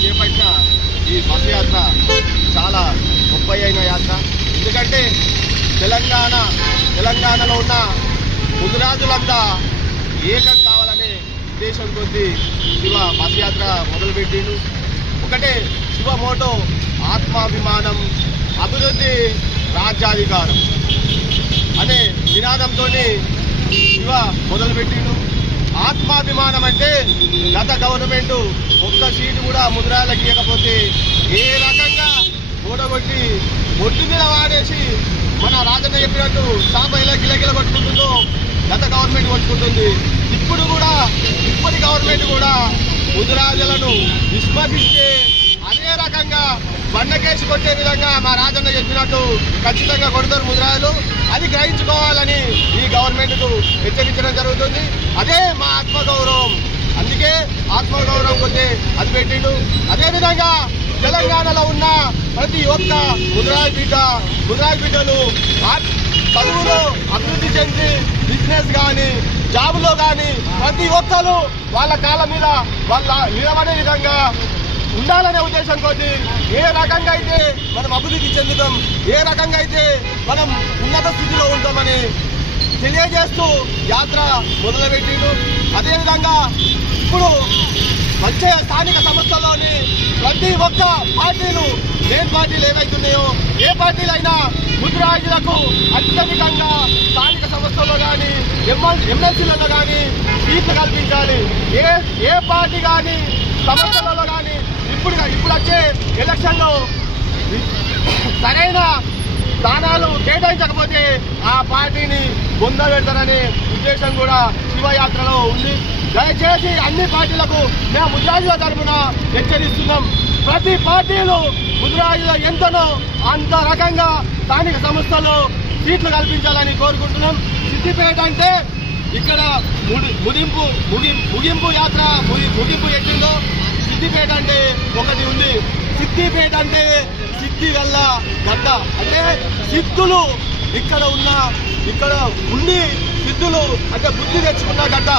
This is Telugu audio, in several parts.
చేపట్టిన ఈ బస్సు యాత్ర చాలా గొప్పైన యాత్ర. ఎందుకంటే తెలంగాణలో ఉన్న ముదిరాజులంతా ఏకం కావాలనే ఉద్దేశం కొద్దీ శివ బస్సు యాత్ర మొదలుపెట్టిండు. ఒకటే శివ మోటో ఆత్మాభిమానం, అభివృద్ధి, రాజ్యాధికారం అనే నినాదంతో శివ మొదలుపెట్టిండు. ఆత్మాభిమానం అంటే గత గవర్నమెంట్ ఒక్క సీటు కూడా ముద్రాలకు ఇవ్వకపోతే ఏ రకంగా ఓడగొట్టి ఒడ్డు మీద వాడేసి మన రాజన్న చెప్పినట్టు సాంబైలో గిలగిల కొట్టుకుంటుందో గత గవర్నమెంట్ కొట్టుకుంటుంది. ఇప్పటి గవర్నమెంట్ కూడా ముదిరాజులను విస్మరిస్తే అదే రకంగా బండకేసి కొట్టే విధంగా మా రాజన్న చెప్పినట్టు ఖచ్చితంగా కొడతారు ముదిరాజులు. అది గ్రహించుకోవాలని ఈ గవర్నమెంట్కు హెచ్చరించడం జరుగుతుంది. అదే మా ఆత్మగౌరవం. అందుకే ఆత్మగౌరవం కొద్ది అది పెట్టిండు. అదేవిధంగా తెలంగాణలో ఉన్న ప్రతి ఒక్క ముదిరాజు బిడ్డలు చదువులో అభివృద్ధి చెంది బిజినెస్ కానీ జాబులో కానీ ప్రతి ఒక్కరు వాళ్ళ కాళ్ళ మీద వాళ్ళ నిలబడే విధంగా ఉండాలనే ఉద్దేశం కొద్ది ఏ రకంగా అయితే మనం అభివృద్ధి చెందుతాం, ఏ రకంగా అయితే మనం ఉన్నత స్థితిలో ఉంటామని తెలియజేస్తూ యాత్ర మొదలుపెట్టిండు. అదేవిధంగా ఇప్పుడు వచ్చే స్థానిక సంస్థల్లోని ప్రతి ఒక్క పార్టీలు మెయిన్ పార్టీలు ఏవైతున్నాయో ఏ పార్టీలైనా ముదిరాజులకు అత్యధికంగా స్థానిక సంస్థల్లో కానీ ఎమ్మెల్సీలలో కానీ సీట్లు కల్పించాలి. ఏ పార్టీ కానీ సంస్థలలో కానీ ఇప్పుడు వచ్చే ఎలక్షన్లో సరైన స్థానాలు కేటాయించకపోతే ఆ పార్టీని పొందబెడతారనే ఉద్దేశం కూడా శివయాత్రలో ఉంది. దయచేసి అన్ని పార్టీలకు మేము ముదిరాజుల తరఫున హెచ్చరిస్తున్నాం. ప్రతి పార్టీలు ముదిరాజుల ఎంతనో అంత రకంగా స్థానిక సంస్థల్లో సీట్లు కల్పించాలని కోరుకుంటున్నాం. సిద్దిపేట అంటే ఇక్కడ ముగింపు యాత్ర ముగింపు ఎట్టిందో సిద్దిపేట అంటే ఒకటి ఉంది. సిద్దిపేట అంటే సిద్ధి వల్ల గడ్డ, అంటే సిద్ధులు ఇక్కడ ఉండి సిద్ధులు అంటే బుద్ధి తెచ్చుకున్న గడ్డ.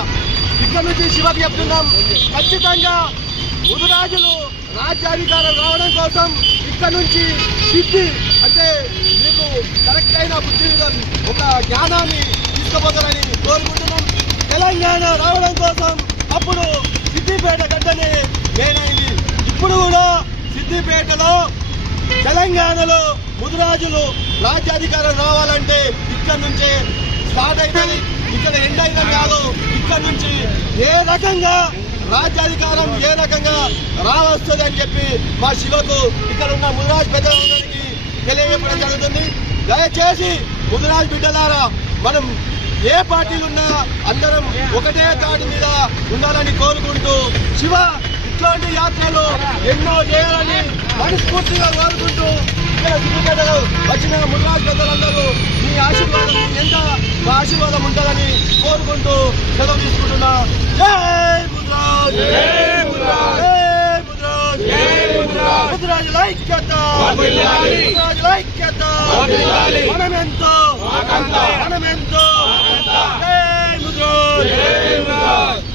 ఇక్కడ నుంచి శివకి చెప్తున్నాం, ఖచ్చితంగా ముదిరాజులు రాజ్యాధికారం రావడం కోసం ఇక్కడ నుంచి సిద్ధి అంటే మీకు కరెక్ట్ అయిన బుద్ధి ఒక జ్ఞానాన్ని తీసుకుపోతారని కోరుకుంటున్నాం. తెలంగాణ రావడం కోసం అప్పుడు సిద్దిపేట గడ్డనే మేనైంది. ఇప్పుడు కూడా సిద్దిపేటలో తెలంగాణలో ముదిరాజులు రాజ్యాధికారం రావాలంటే ఇక్కడ నుంచే స్టార్ట్ అవుతుంది. ఇక్కడ ఎండ్ అయినా కాదు, ఇక్కడ నుంచి ఏ రకంగా రాజ్యాధికారం ఏ రకంగా రావస్తుంది అని చెప్పి మా శివకు ఇక్కడ ఉన్న ముదిరాజు పెద్దలందరికీ తెలియజెప్పడం జరుగుతుంది. దయచేసి ముదిరాజు బిడ్డలారా, మనం ఏ పార్టీలున్నా అందరం ఒకటే తాటి మీద ఉండాలని కోరుకుంటూ శివ ఇట్లాంటి యాత్రలు ఎన్నో చేయాలని మనస్ఫూర్తిగా కోరుకుంటూ ఇక్కడ సిద్దిపేటలో వచ్చిన ముదిరాజు పెద్దలందరూ మీ ఆశీర్వాదం మా ఆశీర్వాదం ఉంటుందని కోరుకుంటూ సెలవు తీసుకుంటున్నా. జై ముదిరాజ్, జై ముదిరాజ్, జై ముదిరాజ్, జై ముదిరాజ్. ముదిరాజుల ఐక్యత, ముదిరాజుల ఐక్యత, మనమెంతో జై ముదిరాజ్, జై ముదిరాజ్.